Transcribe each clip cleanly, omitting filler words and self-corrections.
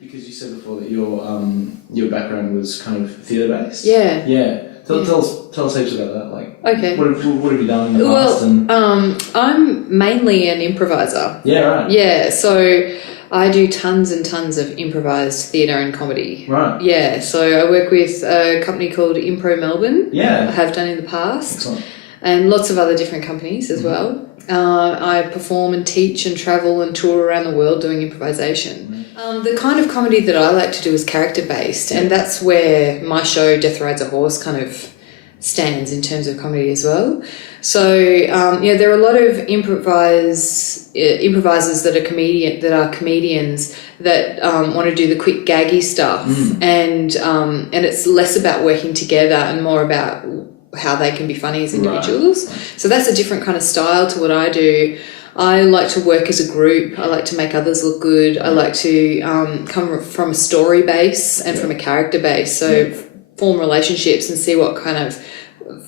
Because you said before that your background was kind of theatre based. Yeah. Yeah. Tell us heaps about that. Like, okay. What have you done in the past? Well, I'm mainly an improviser. Yeah, right. Yeah, so I do tons and tons of improvised theatre and comedy. Right. Yeah, so I work with a company called Impro Melbourne. Yeah. I have done in the past. Excellent. And lots of other different companies as well. I perform and teach and travel and tour around the world doing improvisation. The kind of comedy that I like to do is character-based, and that's where my show Death Rides a Horse kind of stands in terms of comedy as well. So there are a lot of improvisers that are comedians that want to do the quick gaggy stuff, and it's less about working together and more about how they can be funny as individuals. Right. So that's a different kind of style to what I do. I like to work as a group. I like to make others look good. I like to come from a story base and from a character base. So form relationships and see what kind of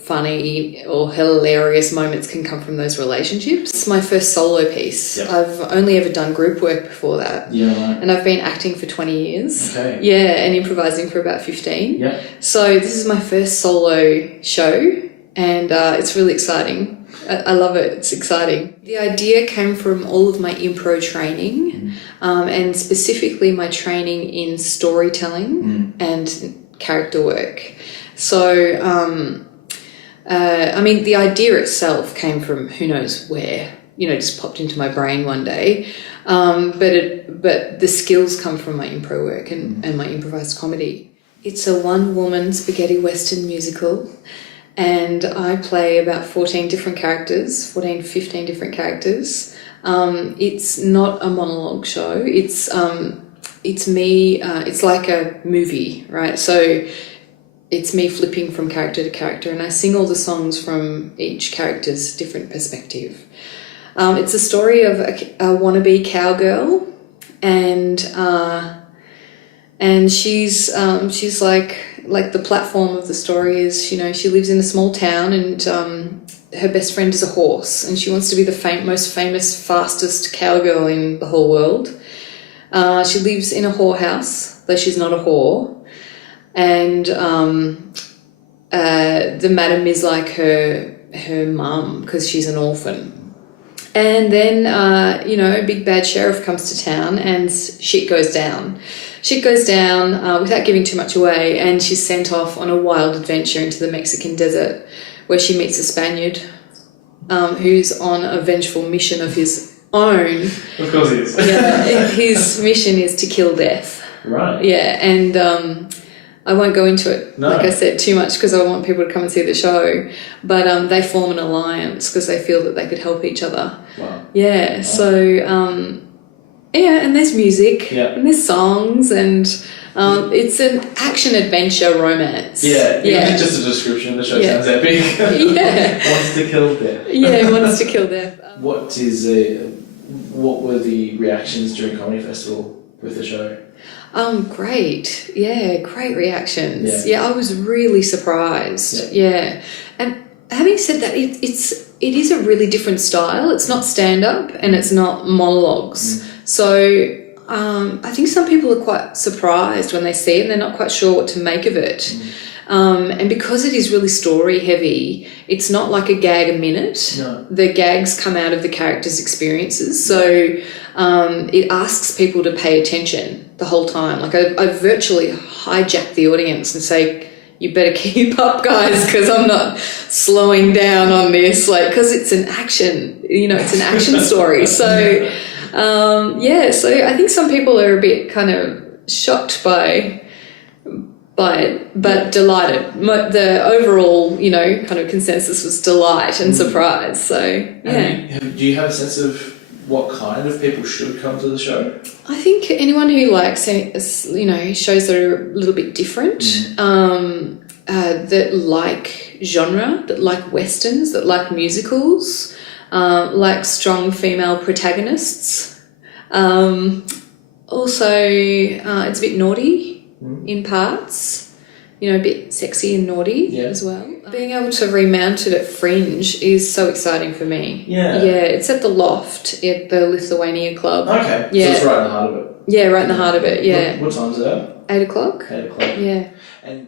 funny or hilarious moments can come from those relationships. It's my first solo piece. Yep. I've only ever done group work before that. Yeah, right. And I've been acting for 20 years. Okay. Yeah, and improvising for about 15. Yeah. So this is my first solo show, and it's really exciting. I love it. It's exciting. The idea came from all of my improv training, and specifically my training in storytelling and character work. So, the idea itself came from who knows where, just popped into my brain one day. But the skills come from my improv work and my improvised comedy. It's a one-woman spaghetti western musical, and I play about 15 different characters. It's not a monologue show. It's me. It's like a movie, right? So it's me flipping from character to character, and I sing all the songs from each character's different perspective. It's a story of a wannabe cowgirl, and she's like the platform of the story is, she lives in a small town, and her best friend is a horse, and she wants to be the most famous, fastest cowgirl in the whole world. She lives in a whorehouse, though she's not a whore. And the madam is like her mum because she's an orphan. And then, a big bad sheriff comes to town and shit goes down. Without giving too much away, and she's sent off on a wild adventure into the Mexican desert where she meets a Spaniard who's on a vengeful mission of his own. Of course he is. Yeah, his mission is to kill death. Right. Yeah, and I won't go into it, like I said, too much because I want people to come and see the show. But they form an alliance because they feel that they could help each other. Wow. Yeah, wow. So, and there's music and there's songs, and it's an action-adventure romance. Yeah, even just a description of the show sounds epic. Wants to kill death. Yeah, wants to kill death. What were the reactions during Comedy Festival with the show? Great. Yeah, great reactions. Yeah, I was really surprised. Yeah. And having said that, it is a really different style. It's not stand-up and it's not monologues. So I think some people are quite surprised when they see it and they're not quite sure what to make of it. And because it is really story heavy, it's not like a gag a minute. No. The gags come out of the characters' experiences. So it asks people to pay attention the whole time. Like I virtually hijack the audience and say, you better keep up, guys, because I'm not slowing down on this. Because it's an action, it's an action story. So, so I think some people are a bit kind of shocked by it, but delighted. The overall, kind of consensus was delight and surprise. So, yeah. Do you have a sense of what kind of people should come to the show? I think anyone who likes, shows that are a little bit different, that like genre, that like westerns, that like musicals, like strong female protagonists. Also, it's a bit naughty in parts, you know, a bit sexy and naughty Yeah. as well. Being able to remount it at Fringe is so exciting for me. Yeah. Yeah, it's at the Loft at the Lithuania Club. Okay. Yeah. So it's right in the heart of it. Yeah, right in the heart of it, yeah. What time's it at? 8 o'clock? 8 o'clock. Yeah. And